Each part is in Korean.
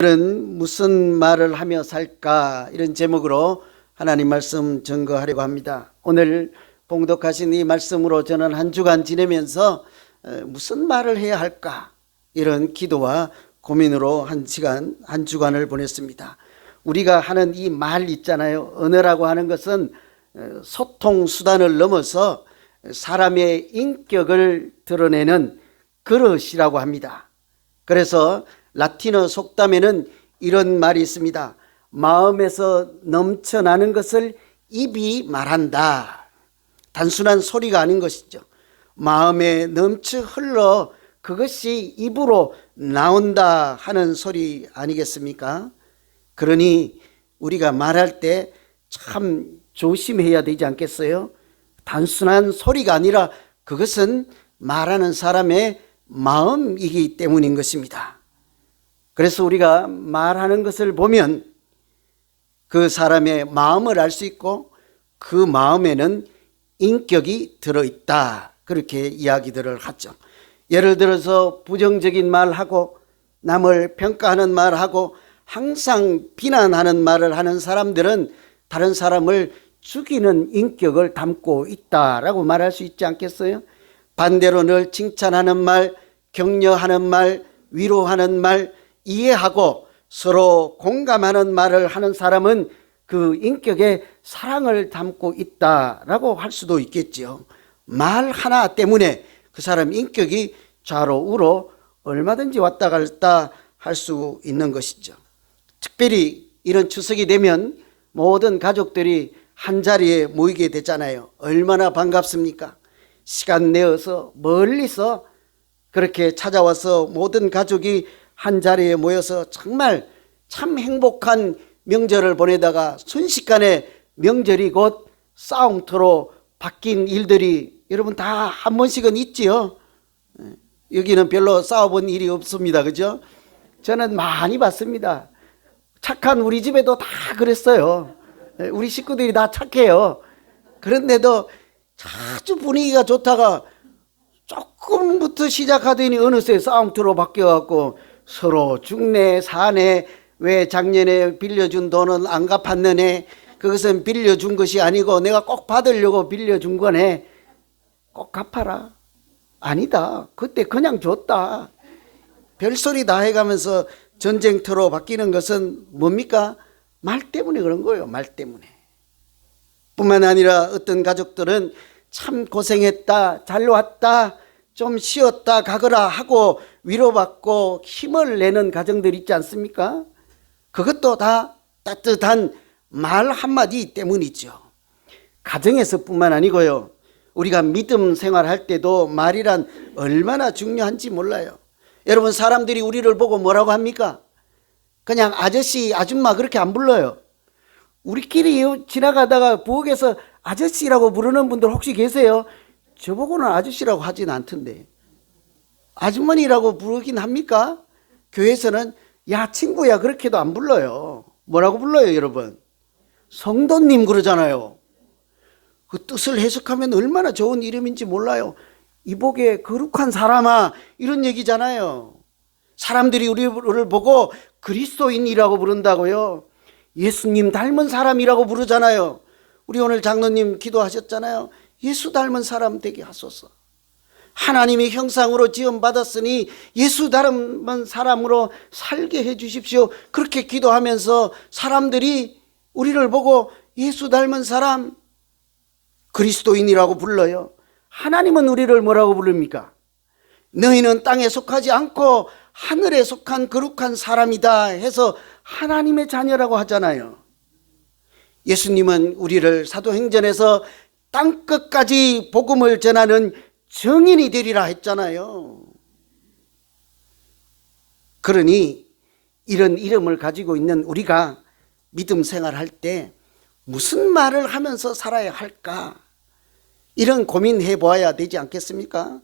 오늘은 무슨 말을 하며 살까, 이런 제목으로 하나님 말씀 증거하려고 합니다. 오늘 봉독하신 이 말씀으로 저는 한 주간 지내면서 무슨 말을 해야 할까, 이런 기도와 고민으로 한 주간을 보냈습니다. 우리가 하는 이 말 있잖아요. 언어라고 하는 것은 소통 수단을 넘어서 사람의 인격을 드러내는 그릇이라고 합니다. 그래서 라틴어 속담에는 이런 말이 있습니다. 마음에서 넘쳐나는 것을 입이 말한다. 단순한 소리가 아닌 것이죠. 마음에 넘쳐 흘러 그것이 입으로 나온다 하는 소리 아니겠습니까? 그러니 우리가 말할 때 참 조심해야 되지 않겠어요? 단순한 소리가 아니라 그것은 말하는 사람의 마음이기 때문인 것입니다. 그래서 우리가 말하는 것을 보면 그 사람의 마음을 알 수 있고 그 마음에는 인격이 들어있다, 그렇게 이야기들을 하죠. 예를 들어서 부정적인 말하고 남을 평가하는 말하고 항상 비난하는 말을 하는 사람들은 다른 사람을 죽이는 인격을 담고 있다라고 말할 수 있지 않겠어요? 반대로 늘 칭찬하는 말, 격려하는 말, 위로하는 말, 이해하고 서로 공감하는 말을 하는 사람은 그 인격에 사랑을 담고 있다라고 할 수도 있겠죠. 말 하나 때문에 그 사람 인격이 좌로 우로 얼마든지 왔다 갔다 할 수 있는 것이죠. 특별히 이런 추석이 되면 모든 가족들이 한자리에 모이게 되잖아요. 얼마나 반갑습니까? 시간 내어서 멀리서 그렇게 찾아와서 모든 가족이 한자리에 모여서 정말 참 행복한 명절을 보내다가 순식간에 명절이 곧 싸움터로 바뀐 일들이 여러분 다 한 번씩은 있지요. 여기는 별로 싸워본 일이 없습니다. 그죠? 저는 많이 봤습니다. 착한 우리 집에도 다 그랬어요. 우리 식구들이 다 착해요. 그런데도 아주 분위기가 좋다가 조금부터 시작하더니 어느새 싸움터로 바뀌어갖고 서로 죽네 사네, 왜 작년에 빌려준 돈은 안 갚았느네, 그것은 빌려준 것이 아니고 내가 꼭 받으려고 빌려준 거네, 꼭 갚아라. 아니다, 그때 그냥 줬다. 별소리 다 해가면서 전쟁터로 바뀌는 것은 뭡니까? 말 때문에 그런 거예요. 말 때문에. 뿐만 아니라 어떤 가족들은 참 고생했다, 잘 왔다, 좀 쉬었다 가거라 하고 위로받고 힘을 내는 가정들 있지 않습니까? 그것도 다 따뜻한 말 한마디 때문이죠. 가정에서 뿐만 아니고요, 우리가 믿음 생활할 때도 말이란 얼마나 중요한지 몰라요. 여러분, 사람들이 우리를 보고 뭐라고 합니까? 그냥 아저씨, 아줌마 그렇게 안 불러요. 우리끼리 지나가다가 부엌에서 아저씨라고 부르는 분들 혹시 계세요? 저보고는 아저씨라고 하진 않던데. 아주머니라고 부르긴 합니까? 교회에서는 야 친구야 그렇게도 안 불러요. 뭐라고 불러요, 여러분? 성도님 그러잖아요. 그 뜻을 해석하면 얼마나 좋은 이름인지 몰라요. 이복의 거룩한 사람아, 이런 얘기잖아요. 사람들이 우리를 보고 그리스도인이라고 부른다고요. 예수님 닮은 사람이라고 부르잖아요. 우리 오늘 장로님 기도하셨잖아요. 예수 닮은 사람 되게 하소서. 하나님의 형상으로 지음받았으니 예수 닮은 사람으로 살게 해 주십시오. 그렇게 기도하면서 사람들이 우리를 보고 예수 닮은 사람, 그리스도인이라고 불러요. 하나님은 우리를 뭐라고 부릅니까? 너희는 땅에 속하지 않고 하늘에 속한 거룩한 사람이다 해서 하나님의 자녀라고 하잖아요. 예수님은 우리를 사도행전에서 땅끝까지 복음을 전하는 증인이 되리라 했잖아요. 그러니 이런 이름을 가지고 있는 우리가 믿음 생활할 때 무슨 말을 하면서 살아야 할까, 이런 고민해 보아야 되지 않겠습니까?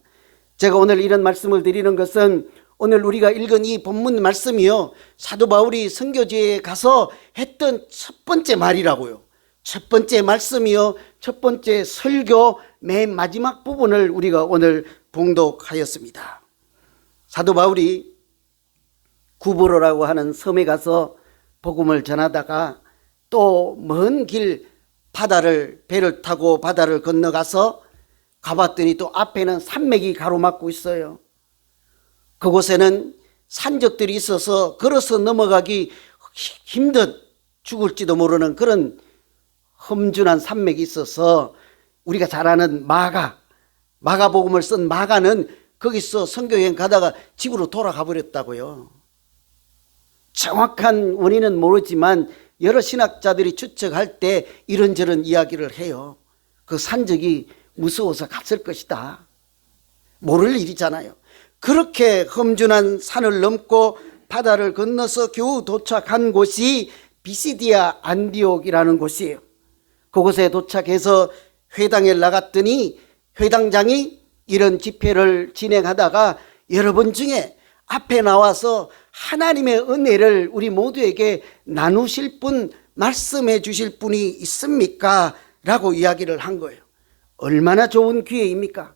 제가 오늘 이런 말씀을 드리는 것은 오늘 우리가 읽은 이 본문 말씀이요, 사도 바울이 선교지에 가서 했던 첫 번째 말이라고요. 첫 번째 말씀이요, 첫 번째 설교 맨 마지막 부분을 우리가 오늘 봉독하였습니다. 사도 바울이 구브로라고 하는 섬에 가서 복음을 전하다가 또 먼 길 배를 타고 바다를 건너가서 가봤더니 또 앞에는 산맥이 가로막고 있어요. 그곳에는 산적들이 있어서 걸어서 넘어가기 힘든, 죽을지도 모르는 그런 험준한 산맥이 있어서 우리가 잘 아는 마가복음을 쓴 마가는 거기서 선교여행 가다가 집으로 돌아가 버렸다고요. 정확한 원인은 모르지만 여러 신학자들이 추측할 때 이런저런 이야기를 해요. 그 산적이 무서워서 갔을 것이다. 모를 일이잖아요. 그렇게 험준한 산을 넘고 바다를 건너서 겨우 도착한 곳이 비시디아 안디옥이라는 곳이에요. 그곳에 도착해서 회당에 나갔더니 회당장이 이런 집회를 진행하다가 여러분 중에 앞에 나와서 하나님의 은혜를 우리 모두에게 나누실 분, 말씀해 주실 분이 있습니까? 라고 이야기를 한 거예요. 얼마나 좋은 기회입니까?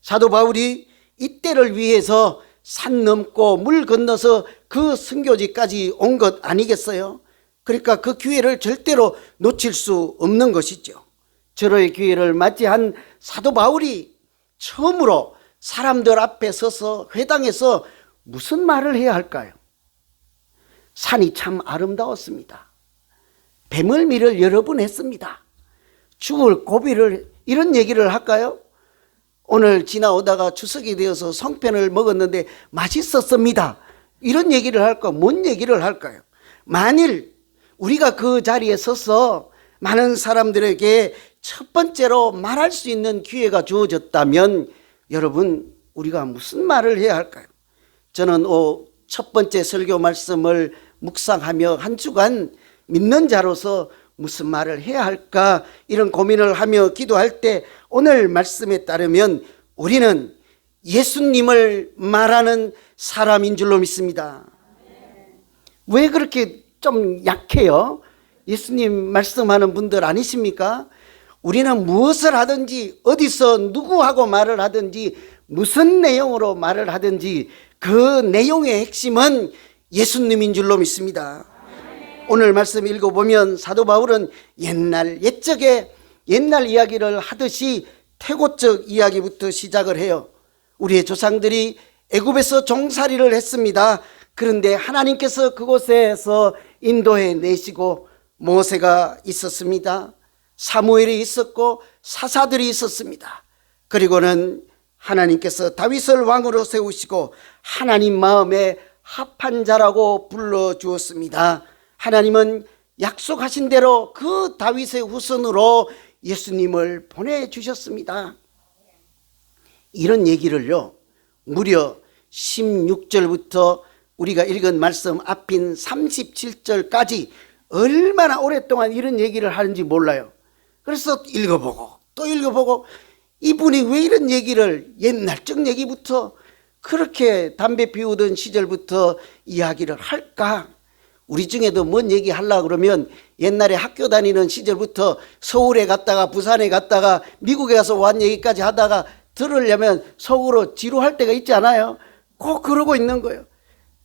사도 바울이 이때를 위해서 산 넘고 물 건너서 그 선교지까지 온 것 아니겠어요? 그러니까 그 기회를 절대로 놓칠 수 없는 것이죠. 절호의 기회를 맞이한 사도 바울이 처음으로 사람들 앞에 서서 회당에서 무슨 말을 해야 할까요? 산이 참 아름다웠습니다. 배멀미를 여러 번 했습니다. 죽을 고비를, 이런 얘기를 할까요? 오늘 지나오다가 추석이 되어서 송편을 먹었는데 맛있었습니다. 이런 얘기를 할까? 뭔 얘기를 할까요? 만일 우리가 그 자리에 서서 많은 사람들에게 첫 번째로 말할 수 있는 기회가 주어졌다면 여러분, 우리가 무슨 말을 해야 할까요? 저는 첫 번째 설교 말씀을 묵상하며 한 주간 믿는 자로서 무슨 말을 해야 할까 이런 고민을 하며 기도할 때 오늘 말씀에 따르면 우리는 예수님을 말하는 사람인 줄로 믿습니다. 왜 그렇게 좀 약해요? 예수님 말씀하는 분들 아니십니까? 우리는 무엇을 하든지 어디서 누구하고 말을 하든지 무슨 내용으로 말을 하든지 그 내용의 핵심은 예수님인 줄로 믿습니다. 오늘 말씀 읽어보면 사도 바울은 옛적에 옛날 이야기를 하듯이 태고적 이야기부터 시작을 해요. 우리의 조상들이 애굽에서 종살이를 했습니다. 그런데 하나님께서 그곳에서 인도해 내시고 모세가 있었습니다. 사무엘이 있었고 사사들이 있었습니다. 그리고는 하나님께서 다윗을 왕으로 세우시고 하나님 마음에 합한 자라고 불러주었습니다. 하나님은 약속하신 대로 그 다윗의 후손으로 예수님을 보내주셨습니다. 이런 얘기를요, 무려 16절부터 우리가 읽은 말씀 앞인 37절까지 얼마나 오랫동안 이런 얘기를 하는지 몰라요. 그래서 읽어보고 또 읽어보고 이분이 왜 이런 얘기를 옛날적 얘기부터 그렇게 담배 피우던 시절부터 이야기를 할까? 우리 중에도 뭔 얘기 하려고 그러면 옛날에 학교 다니는 시절부터 서울에 갔다가 부산에 갔다가 미국에 가서 완 얘기까지 하다가 들으려면 속으로 지루할 때가 있지 않아요? 꼭 그러고 있는 거예요.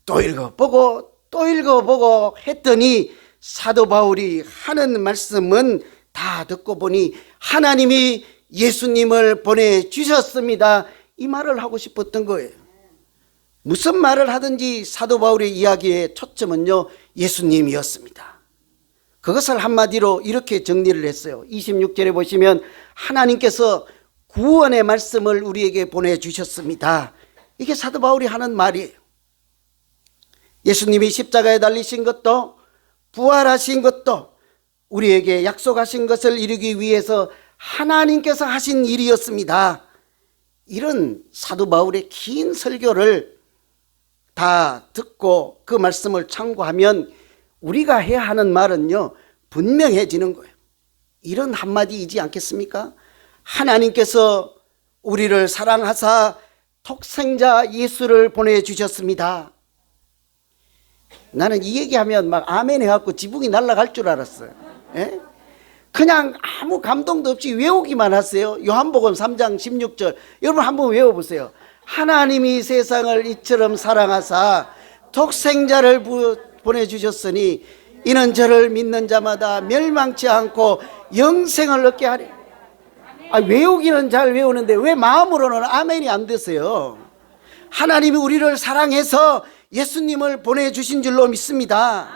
또 읽어보고 또 읽어보고 했더니 사도 바울이 하는 말씀은 다 듣고 보니 하나님이 예수님을 보내주셨습니다. 이 말을 하고 싶었던 거예요. 무슨 말을 하든지 사도 바울의 이야기의 초점은요, 예수님이었습니다. 그것을 한마디로 이렇게 정리를 했어요. 26절에 보시면 하나님께서 구원의 말씀을 우리에게 보내주셨습니다. 이게 사도 바울이 하는 말이에요. 예수님이 십자가에 달리신 것도 부활하신 것도 우리에게 약속하신 것을 이루기 위해서 하나님께서 하신 일이었습니다. 이런 사도 바울의 긴 설교를 다 듣고 그 말씀을 참고하면 우리가 해야 하는 말은요, 분명해지는 거예요. 이런 한마디이지 않겠습니까? 하나님께서 우리를 사랑하사 독생자 예수를 보내주셨습니다. 나는 이 얘기하면 막 아멘 해갖고 지붕이 날아갈 줄 알았어요. 예? 그냥 아무 감동도 없이 외우기만 하세요. 요한복음 3장 16절 여러분 한번 외워보세요. 하나님이 세상을 이처럼 사랑하사 독생자를 보내주셨으니 이는 저를 믿는 자마다 멸망치 않고 영생을 얻게 하리. 외우기는 잘 외우는데 왜 마음으로는 아멘이 안 됐어요? 하나님이 우리를 사랑해서 예수님을 보내주신 줄로 믿습니다.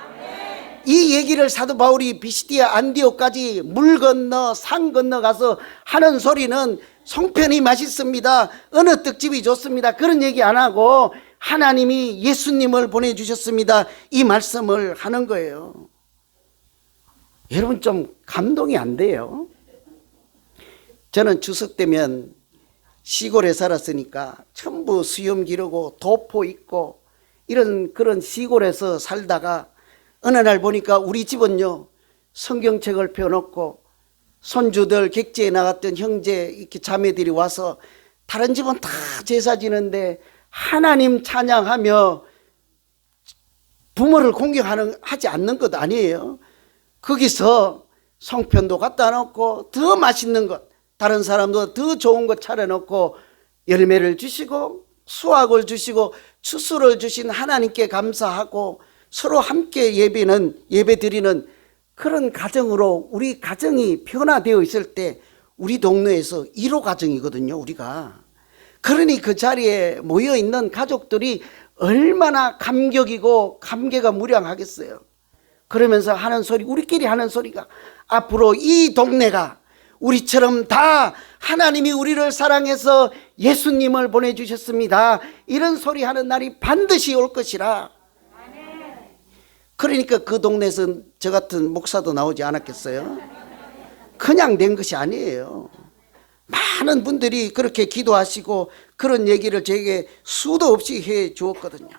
이 얘기를 사도 바울이 비시디아 안디옥까지 물 건너 산 건너 가서 하는 소리는 송편이 맛있습니다, 어느 떡집이 좋습니다, 그런 얘기 안 하고 하나님이 예수님을 보내주셨습니다, 이 말씀을 하는 거예요. 여러분 좀 감동이 안 돼요? 저는 추석 때면 시골에 살았으니까 전부 수염 기르고 도포 있고 이런 그런 시골에서 살다가 어느 날 보니까 우리 집은요, 성경책을 펴놓고 손주들 객지에 나갔던 형제 이렇게 자매들이 와서 다른 집은 다 제사 지는데 하나님 찬양하며 부모를 공경하지 않는 것 아니에요. 거기서 송편도 갖다 놓고 더 맛있는 것, 다른 사람도 더 좋은 것 차려놓고 열매를 주시고 수확을 주시고 추수를 주신 하나님께 감사하고 서로 함께 예배드리는 그런 가정으로 우리 가정이 변화되어 있을 때 우리 동네에서 1호 가정이거든요, 우리가. 그러니 그 자리에 모여있는 가족들이 얼마나 감격이고 감개가 무량하겠어요. 그러면서 하는 소리, 우리끼리 하는 소리가 앞으로 이 동네가 우리처럼 다 하나님이 우리를 사랑해서 예수님을 보내주셨습니다, 이런 소리 하는 날이 반드시 올 것이라. 그러니까 그 동네에서 저 같은 목사도 나오지 않았겠어요? 그냥 된 것이 아니에요. 많은 분들이 그렇게 기도하시고 그런 얘기를 저에게 수도 없이 해 주었거든요.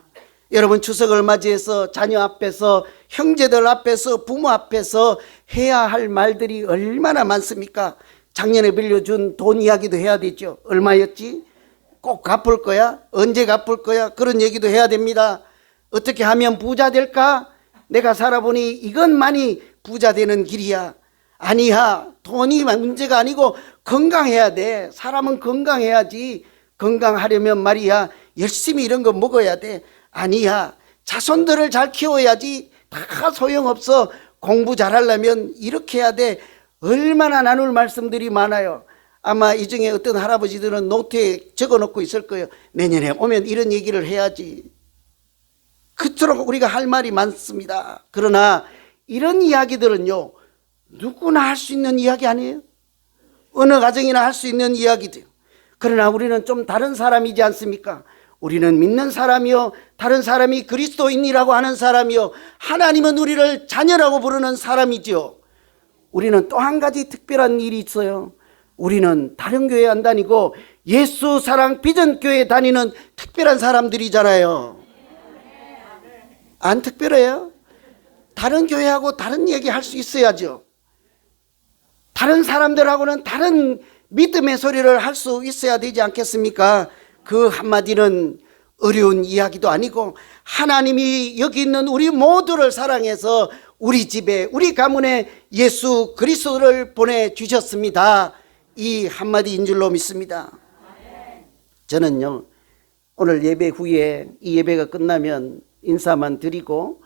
여러분 추석을 맞이해서 자녀 앞에서, 형제들 앞에서, 부모 앞에서 해야 할 말들이 얼마나 많습니까? 작년에 빌려준 돈 이야기도 해야 되죠. 얼마였지? 꼭 갚을 거야? 언제 갚을 거야? 그런 얘기도 해야 됩니다. 어떻게 하면 부자 될까? 내가 살아보니 이것만이 부자 되는 길이야. 아니야, 돈이 문제가 아니고 건강해야 돼. 사람은 건강해야지. 건강하려면 말이야 열심히 이런 거 먹어야 돼. 아니야, 자손들을 잘 키워야지. 다 소용없어. 공부 잘하려면 이렇게 해야 돼. 얼마나 나눌 말씀들이 많아요. 아마 이 중에 어떤 할아버지들은 노트에 적어놓고 있을 거예요. 내년에 오면 이런 얘기를 해야지. 그토록 우리가 할 말이 많습니다. 그러나 이런 이야기들은요, 누구나 할 수 있는 이야기 아니에요? 어느 가정이나 할 수 있는 이야기들. 그러나 우리는 좀 다른 사람이지 않습니까? 우리는 믿는 사람이요, 다른 사람이 그리스도인이라고 하는 사람이요, 하나님은 우리를 자녀라고 부르는 사람이죠. 우리는 또 한 가지 특별한 일이 있어요. 우리는 다른 교회 안 다니고 예수 사랑 비전 교회 다니는 특별한 사람들이잖아요. 안 특별해요? 다른 교회하고 다른 얘기 할 수 있어야죠. 다른 사람들하고는 다른 믿음의 소리를 할 수 있어야 되지 않겠습니까? 그 한마디는 어려운 이야기도 아니고 하나님이 여기 있는 우리 모두를 사랑해서 우리 집에, 우리 가문에 예수 그리스도를 보내주셨습니다, 이 한마디인 줄로 믿습니다. 저는요, 오늘 예배 후에 이 예배가 끝나면 인사만 드리고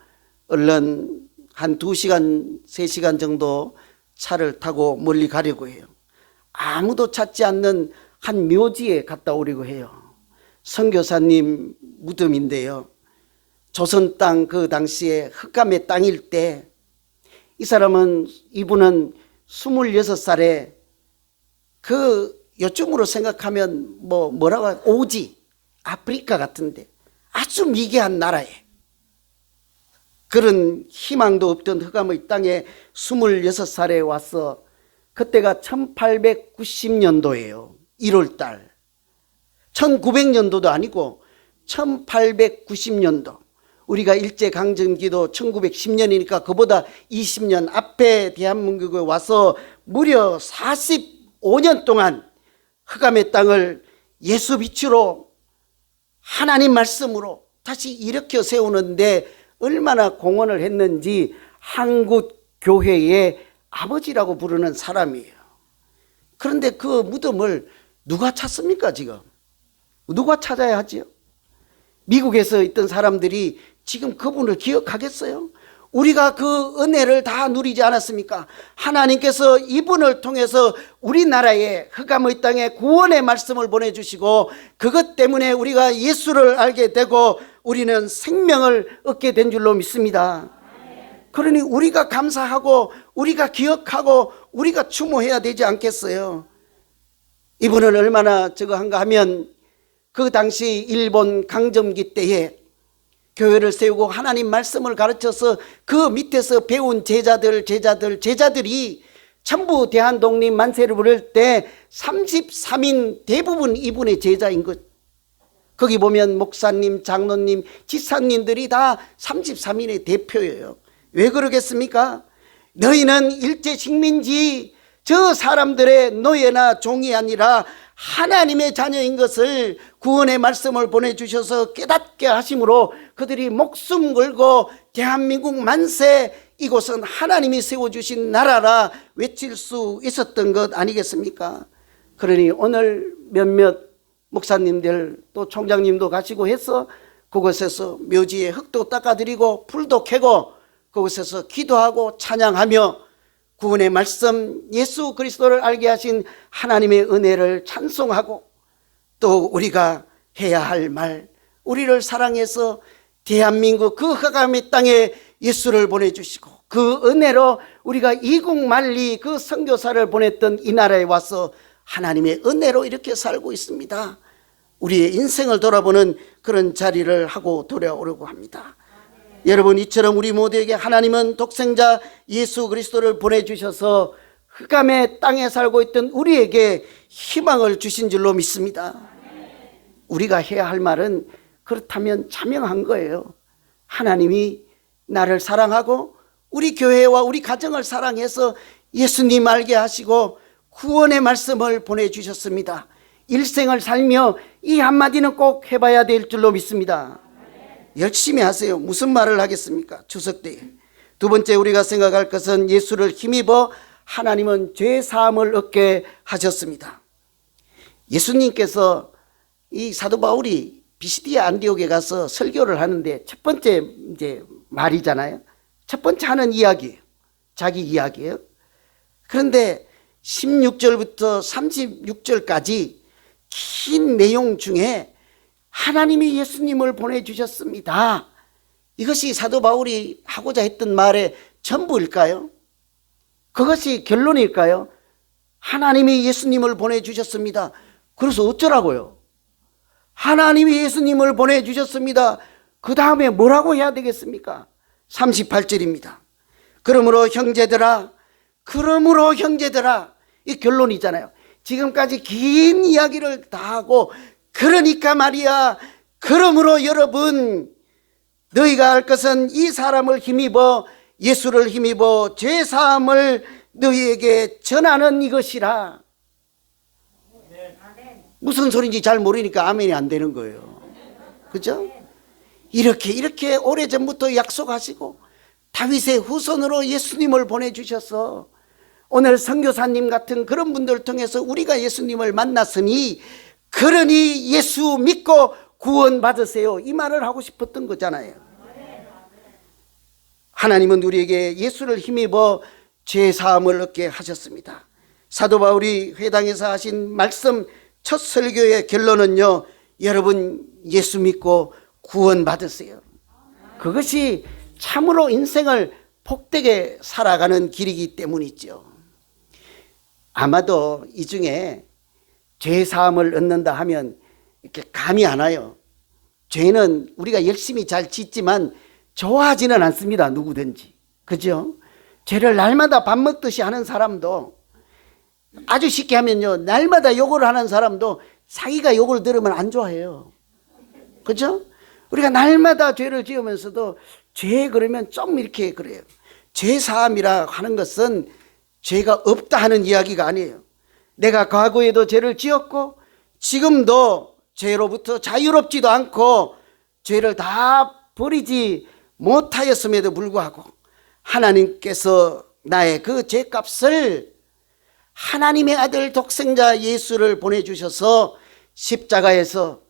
얼른 한 2시간, 3시간 정도 차를 타고 멀리 가려고 해요. 아무도 찾지 않는 한 묘지에 갔다 오려고 해요. 선교사님 무덤인데요, 조선 땅 그 당시에 흑감의 땅일 때 이분은 26살에 요즘으로 생각하면 뭐라고 오지, 아프리카 같은데 아주 미개한 나라에 그런 희망도 없던 흑암의 땅에 26살에 와서, 그때가 1890년도예요 1월달. 1900년도도 아니고 1890년도. 우리가 일제강점기도 1910년이니까 그보다 20년 앞에 대한민국에 와서 무려 45년 동안 흑암의 땅을 예수 빛으로 하나님 말씀으로 다시 일으켜 세우는데 얼마나 공헌을 했는지 한국 교회의 아버지라고 부르는 사람이에요. 그런데 그 무덤을 누가 찾습니까? 지금 누가 찾아야 하지요? 미국에서 있던 사람들이 지금 그분을 기억하겠어요? 우리가 그 은혜를 다 누리지 않았습니까? 하나님께서 이분을 통해서 우리나라에 흑암의 땅에 구원의 말씀을 보내주시고 그것 때문에 우리가 예수를 알게 되고 우리는 생명을 얻게 된 줄로 믿습니다. 그러니 우리가 감사하고 우리가 기억하고 우리가 추모해야 되지 않겠어요? 이분은 얼마나 저거 한가 하면 그 당시 일본 강점기 때에 교회를 세우고 하나님 말씀을 가르쳐서 그 밑에서 배운 제자들이 전부 대한독립 만세를 부를 때 33인 대부분 이분의 제자인 것. 거기 보면 목사님, 장로님, 지사님들이 다 33인의 대표예요. 왜 그러겠습니까? 너희는 일제 식민지 저 사람들의 노예나 종이 아니라 하나님의 자녀인 것을 구원의 말씀을 보내주셔서 깨닫게 하심으로 그들이 목숨 걸고 대한민국 만세, 이곳은 하나님이 세워주신 나라라 외칠 수 있었던 것 아니겠습니까? 그러니 오늘 몇몇 목사님들 또 총장님도 가시고 해서 그곳에서 묘지에 흙도 닦아드리고 불도 켜고 그곳에서 기도하고 찬양하며 구원의 말씀 예수 그리스도를 알게 하신 하나님의 은혜를 찬송하고 또 우리가 해야 할 말, 우리를 사랑해서 대한민국 그 흑암의 땅에 예수를 보내주시고 그 은혜로 우리가 이국만리 그 선교사를 보냈던 이 나라에 와서 하나님의 은혜로 이렇게 살고 있습니다. 우리의 인생을 돌아보는 그런 자리를 하고 돌아오려고 합니다. 여러분, 이처럼 우리 모두에게 하나님은 독생자 예수 그리스도를 보내주셔서 흑암의 땅에 살고 있던 우리에게 희망을 주신 줄로 믿습니다. 우리가 해야 할 말은 그렇다면 자명한 거예요. 하나님이 나를 사랑하고 우리 교회와 우리 가정을 사랑해서 예수님 알게 하시고 구원의 말씀을 보내주셨습니다. 일생을 살며 이 한마디는 꼭 해봐야 될 줄로 믿습니다. 열심히 하세요. 무슨 말을 하겠습니까? 추석 때. 두 번째 우리가 생각할 것은 예수를 힘입어 하나님은 죄 사함을 얻게 하셨습니다. 예수님께서 이 사도 바울이 비시디아 안디옥에 가서 설교를 하는데 첫 번째 이제 말이잖아요. 첫 번째 하는 이야기예요. 자기 이야기예요. 그런데 16절부터 36절까지 긴 내용 중에 하나님이 예수님을 보내주셨습니다. 이것이 사도 바울이 하고자 했던 말의 전부일까요? 그것이 결론일까요? 하나님이 예수님을 보내주셨습니다. 그래서 어쩌라고요? 하나님이 예수님을 보내주셨습니다. 그 다음에 뭐라고 해야 되겠습니까? 38절입니다. 그러므로 형제들아, 이 결론이잖아요. 지금까지 긴 이야기를 다 하고 그러니까 말이야, 그러므로 여러분 너희가 알 것은 이 사람을 힘입어 예수를 힘입어 죄사함을 너희에게 전하는 이것이라. 무슨 소리인지 잘 모르니까 아멘이 안 되는 거예요. 그죠? 이렇게 오래전부터 약속하시고 다윗의 후손으로 예수님을 보내주셔서 오늘 선교사님 같은 그런 분들을 통해서 우리가 예수님을 만났으니 그러니 예수 믿고 구원 받으세요. 이 말을 하고 싶었던 거잖아요. 하나님은 우리에게 예수를 힘입어 죄사함을 얻게 하셨습니다. 사도 바울이 회당에서 하신 말씀 첫 설교의 결론은요, 여러분 예수 믿고 구원 받으세요. 그것이 참으로 인생을 복되게 살아가는 길이기 때문이죠. 아마도 이 중에 죄사함을 얻는다 하면 이렇게 감이 안 와요. 죄는 우리가 열심히 잘 짓지만 좋아하지는 않습니다. 누구든지. 그죠? 죄를 날마다 밥 먹듯이 하는 사람도, 아주 쉽게 하면요, 날마다 욕을 하는 사람도 자기가 욕을 들으면 안 좋아해요. 그죠? 우리가 날마다 죄를 지으면서도 죄 그러면 좀 이렇게 그래요. 죄사함이라 하는 것은 죄가 없다 하는 이야기가 아니에요. 내가 과거에도 죄를 지었고 지금도 죄로부터 자유롭지도 않고 죄를 다 버리지 못하였음에도 불구하고 하나님께서 나의 그 죄값을 하나님의 아들 독생자 예수를 보내주셔서 십자가에서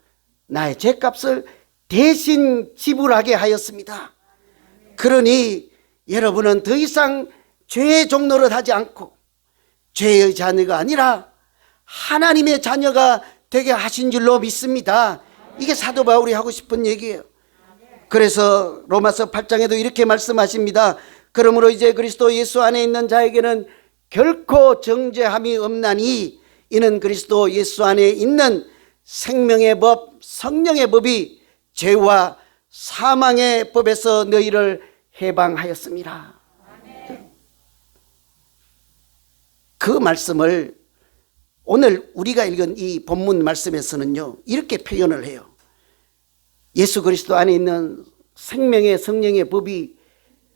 나의 죄값을 대신 지불하게 하였습니다. 그러니 여러분은 더 이상 죄의 종노릇 하지 않고 죄의 자녀가 아니라 하나님의 자녀가 되게 하신 줄로 믿습니다. 이게 사도 바울이 하고 싶은 얘기예요. 그래서 로마서 8장에도 이렇게 말씀하십니다. 그러므로 이제 그리스도 예수 안에 있는 자에게는 결코 정죄함이 없나니 이는 그리스도 예수 안에 있는 생명의 법, 성령의 법이 죄와 사망의 법에서 너희를 해방하였습니다. 그 말씀을 오늘 우리가 읽은 이 본문 말씀에서는요, 이렇게 표현을 해요. 예수 그리스도 안에 있는 생명의 성령의 법이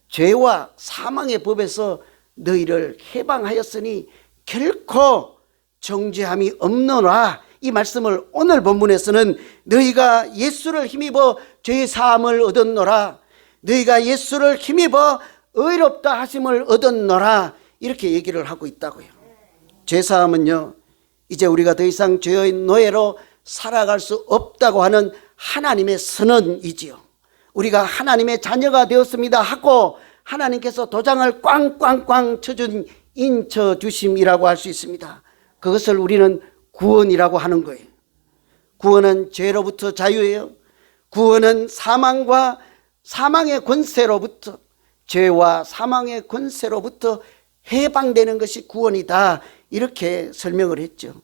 죄와 사망의 법에서 너희를 해방하였으니 결코 정죄함이 없노라. 이 말씀을 오늘 본문에서는 너희가 예수를 힘입어 죄 사함을 얻었노라, 너희가 예수를 힘입어 의롭다 하심을 얻었노라, 이렇게 얘기를 하고 있다고요. 죄 사함은요, 이제 우리가 더 이상 죄의 노예로 살아갈 수 없다고 하는 하나님의 선언이지요. 우리가 하나님의 자녀가 되었습니다 하고 하나님께서 도장을 꽝꽝꽝 쳐준 인쳐주심이라고 할 수 있습니다. 그것을 우리는 구원이라고 하는 거예요. 구원은 죄로부터 자유예요. 구원은 사망과 사망의 권세로부터, 죄와 사망의 권세로부터 해방되는 것이 구원이다, 이렇게 설명을 했죠.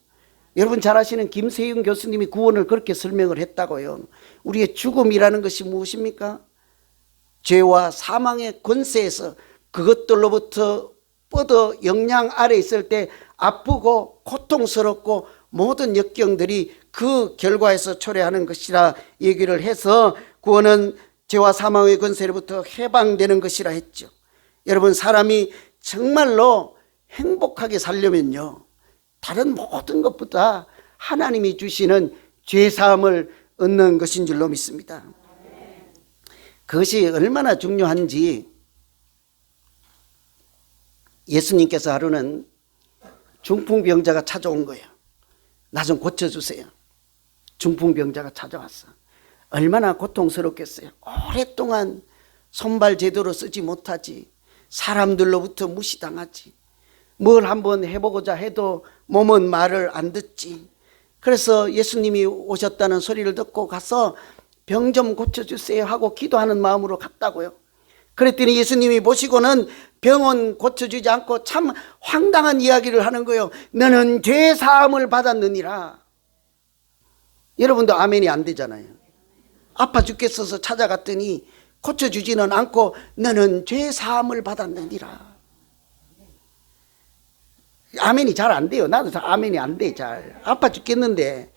여러분 잘 아시는 김세윤 교수님이 구원을 그렇게 설명을 했다고요. 우리의 죽음이라는 것이 무엇입니까? 죄와 사망의 권세에서 그것들로부터 뻗어 영향 아래 있을 때 아프고 고통스럽고 모든 역경들이 그 결과에서 초래하는 것이라 얘기를 해서 구원은 죄와 사망의 권세로부터 해방되는 것이라 했죠. 여러분 사람이 정말로 행복하게 살려면요, 다른 모든 것보다 하나님이 주시는 죄사함을 얻는 것인 줄로 믿습니다. 그것이 얼마나 중요한지 예수님께서 하루는 중풍병자가 찾아온 거예요. 나 좀 고쳐주세요. 중풍병자가 찾아왔어. 얼마나 고통스럽겠어요. 오랫동안 손발 제대로 쓰지 못하지, 사람들로부터 무시당하지, 뭘 한번 해보고자 해도 몸은 말을 안 듣지. 그래서 예수님이 오셨다는 소리를 듣고 가서 병 좀 고쳐주세요 하고 기도하는 마음으로 갔다고요. 그랬더니 예수님이 보시고는 병은 고쳐주지 않고 참 황당한 이야기를 하는 거예요. 너는 죄 사함을 받았느니라. 여러분도 아멘이 안 되잖아요. 아파 죽겠어서 찾아갔더니 고쳐주지는 않고 너는 죄 사함을 받았느니라. 아멘이 잘 안 돼요. 나도 잘 아멘이 안 돼. 잘 아파 죽겠는데.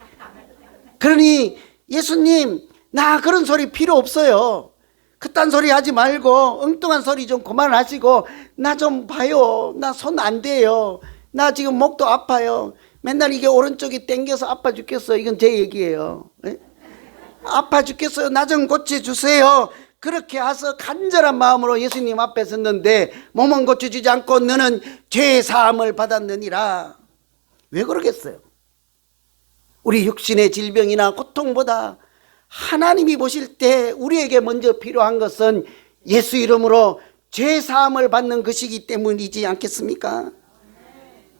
그러니 예수님, 나 그런 소리 필요 없어요. 그딴 소리 하지 말고 엉뚱한 소리 좀 그만하시고 나 좀 봐요. 나 손 안 돼요. 나 지금 목도 아파요. 맨날 이게 오른쪽이 땡겨서 아파 죽겠어요. 이건 제 얘기예요. 네? 아파 죽겠어요. 나 좀 고쳐주세요. 그렇게 해서 간절한 마음으로 예수님 앞에 섰는데 몸은 고쳐주지 않고 너는 죄 사함을 받았느니라. 왜 그러겠어요? 우리 육신의 질병이나 고통보다 하나님이 보실 때 우리에게 먼저 필요한 것은 예수 이름으로 죄 사함을 받는 것이기 때문이지 않겠습니까?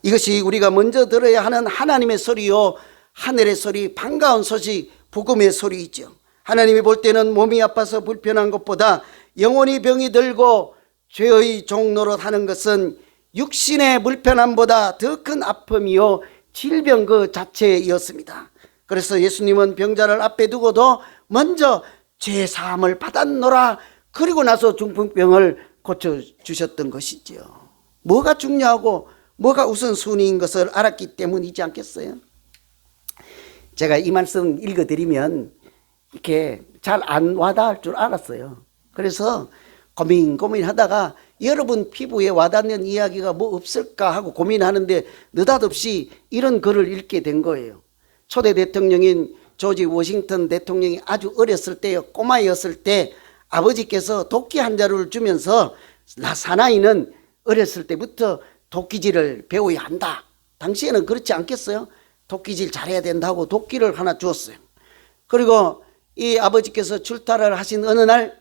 이것이 우리가 먼저 들어야 하는 하나님의 소리요, 하늘의 소리, 반가운 소식, 복음의 소리이죠. 하나님이 볼 때는 몸이 아파서 불편한 것보다 영혼이 병이 들고 죄의 종노릇 하는 것은 육신의 불편함보다 더 큰 아픔이요, 질병 그 자체이었습니다. 그래서 예수님은 병자를 앞에 두고도 먼저 죄 사함을 받았노라, 그리고 나서 중풍병을 고쳐주셨던 것이지요. 뭐가 중요하고 뭐가 우선순위인 것을 알았기 때문이지 않겠어요? 제가 이 말씀 읽어드리면 이렇게 잘 안 와닿을 줄 알았어요. 그래서 고민하다가 여러분 피부에 와닿는 이야기가 뭐 없을까 하고 고민하는데 느닷없이 이런 글을 읽게 된 거예요. 초대 대통령인 조지 워싱턴 대통령이 아주 어렸을 때요, 꼬마였을 때 아버지께서 도끼 한 자루를 주면서 사나이는 어렸을 때부터 도끼질을 배워야 한다. 당시에는 그렇지 않겠어요? 도끼질 잘해야 된다고 도끼를 하나 주었어요. 그리고 이 아버지께서 출타를 하신 어느 날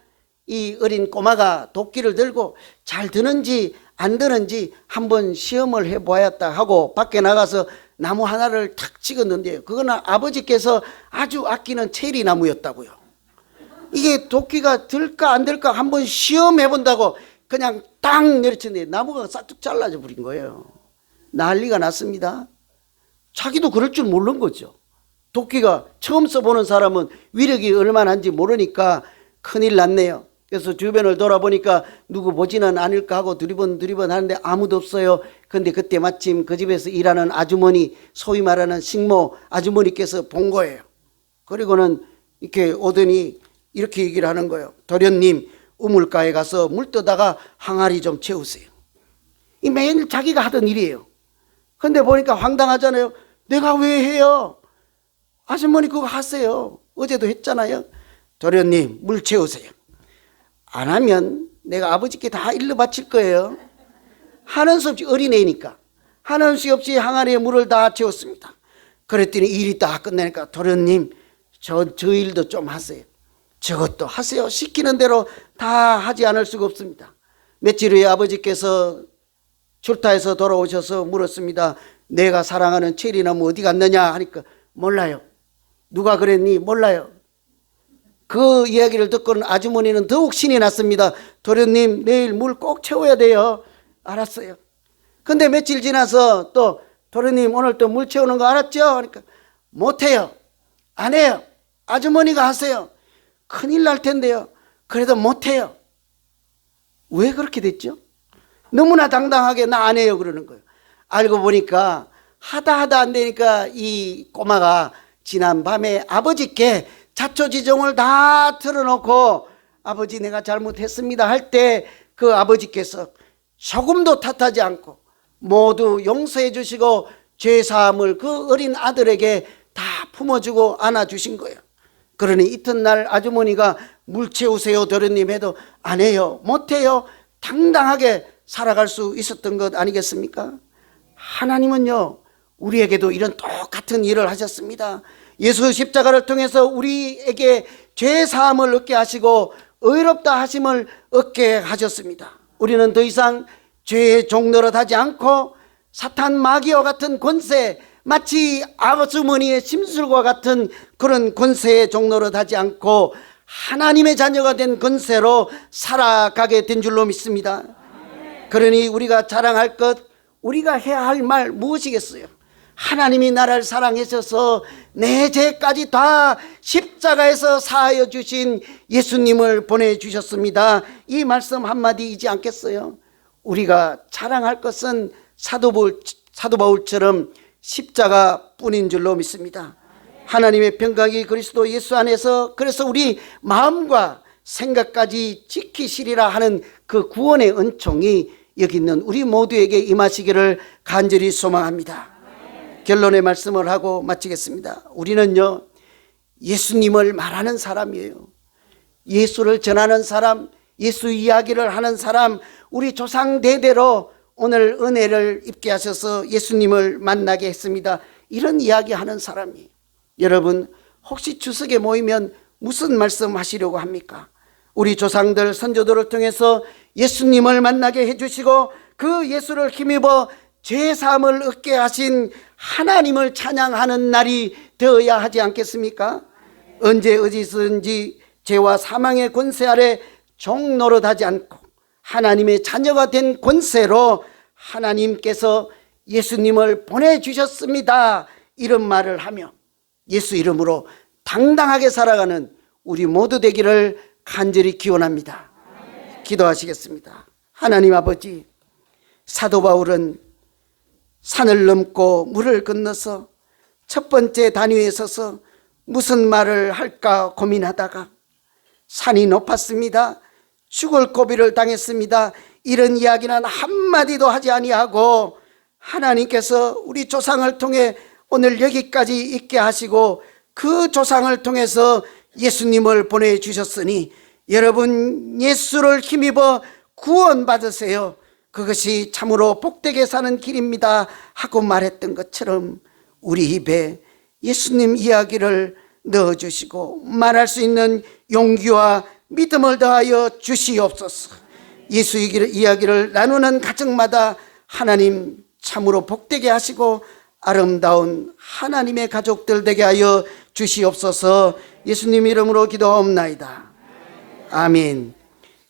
이 어린 꼬마가 도끼를 들고 잘 드는지 안 드는지 한번 시험을 해보았다 하고 밖에 나가서 나무 하나를 탁 찍었는데요, 그거는 아버지께서 아주 아끼는 체리 나무였다고요. 이게 도끼가 들까 안 들까 한번 시험해 본다고 그냥 땅 내리쳤는데 나무가 싹둑 잘라져 버린 거예요. 난리가 났습니다. 자기도 그럴 줄 모르는 거죠. 도끼가 처음 써보는 사람은 위력이 얼마나 한지 모르니까 큰일 났네요. 그래서 주변을 돌아보니까 누구 보지는 않을까 하고 두리번 하는데 아무도 없어요. 근데 그때 마침 그 집에서 일하는 아주머니, 소위 말하는 식모 아주머니께서 본 거예요. 그리고는 이렇게 오더니 이렇게 얘기를 하는 거예요. 도련님, 우물가에 가서 물 떠다가 항아리 좀 채우세요. 이 매일 자기가 하던 일이에요. 근데 보니까 황당하잖아요. 내가 왜 해요? 아주머니 그거 하세요. 어제도 했잖아요. 도련님, 물 채우세요. 안 하면 내가 아버지께 다 일러 바칠 거예요. 하는 수 없이, 어린애니까 하는 수 없이 항아리에 물을 다 채웠습니다. 그랬더니 일이 다 끝나니까 도련님, 저 일도 좀 하세요. 저것도 하세요. 시키는 대로 다 하지 않을 수가 없습니다. 며칠 후에 아버지께서 출타해서 돌아오셔서 물었습니다. 내가 사랑하는 체리나무 어디 갔느냐 하니까 몰라요. 누가 그랬니? 몰라요. 그 이야기를 듣고는 아주머니는 더욱 신이 났습니다. 도련님, 내일 물 꼭 채워야 돼요. 알았어요. 근데 며칠 지나서 또 도련님, 오늘 또 물 채우는 거 알았죠? 그러니까 못해요. 안 해요. 아주머니가 하세요. 큰일 날 텐데요. 그래도 못해요. 왜 그렇게 됐죠? 너무나 당당하게 나 안 해요 그러는 거예요. 알고 보니까 하다 안 되니까 이 꼬마가 지난 밤에 아버지께 자초지종을 다 틀어놓고 아버지 내가 잘못했습니다 할 때 그 아버지께서 조금도 탓하지 않고 모두 용서해 주시고 죄사함을 그 어린 아들에게 다 품어주고 안아주신 거예요. 그러니 이튿날 아주머니가 물 채우세요 도련님 해도 안 해요, 못해요, 당당하게 살아갈 수 있었던 것 아니겠습니까? 하나님은요, 우리에게도 이런 똑같은 일을 하셨습니다. 예수 십자가를 통해서 우리에게 죄 사함을 얻게 하시고 의롭다 하심을 얻게 하셨습니다. 우리는 더 이상 죄의 종노릇 하지 않고 사탄 마귀와 같은 권세, 마치 아주머니의 심술과 같은 그런 권세의 종노릇 하지 않고 하나님의 자녀가 된 권세로 살아가게 된 줄로 믿습니다. 그러니 우리가 자랑할 것, 우리가 해야 할 말 무엇이겠어요? 하나님이 나를 사랑하셔서 내 죄까지 다 십자가에서 사하여 주신 예수님을 보내주셨습니다. 이 말씀 한마디이지 않겠어요? 우리가 자랑할 것은 사도 바울처럼 십자가뿐인 줄로 믿습니다. 하나님의 평강이 그리스도 예수 안에서, 그래서 우리 마음과 생각까지 지키시리라 하는 그 구원의 은총이 여기 있는 우리 모두에게 임하시기를 간절히 소망합니다. 결론의 말씀을 하고 마치겠습니다. 우리는요, 예수님을 말하는 사람이에요. 예수를 전하는 사람, 예수 이야기를 하는 사람, 우리 조상 대대로 오늘 은혜를 입게 하셔서 예수님을 만나게 했습니다. 이런 이야기 하는 사람이에요. 여러분, 혹시 추석에 모이면 무슨 말씀 하시려고 합니까? 우리 조상들, 선조들을 통해서 예수님을 만나게 해주시고 그 예수를 힘입어 죄사함을 얻게 하신 하나님을 찬양하는 날이 되어야 하지 않겠습니까? 언제 어디서든지 죄와 사망의 권세 아래 종노릇하지 않고 하나님의 자녀가 된 권세로 하나님께서 예수님을 보내주셨습니다, 이런 말을 하며 예수 이름으로 당당하게 살아가는 우리 모두 되기를 간절히 기원합니다. 기도하시겠습니다. 하나님 아버지, 사도 바울은 산을 넘고 물을 건너서 첫 번째 단위에 서서 무슨 말을 할까 고민하다가 산이 높았습니다, 죽을 고비를 당했습니다, 이런 이야기는 한마디도 하지 아니하고 하나님께서 우리 조상을 통해 오늘 여기까지 있게 하시고 그 조상을 통해서 예수님을 보내주셨으니 여러분 예수를 힘입어 구원받으세요, 그것이 참으로 복되게 사는 길입니다 하고 말했던 것처럼 우리 입에 예수님 이야기를 넣어주시고 말할 수 있는 용기와 믿음을 더하여 주시옵소서. 예수 이야기를 나누는 가정마다 하나님 참으로 복되게 하시고 아름다운 하나님의 가족들 되게 하여 주시옵소서. 예수님 이름으로 기도하옵나이다. 아멘.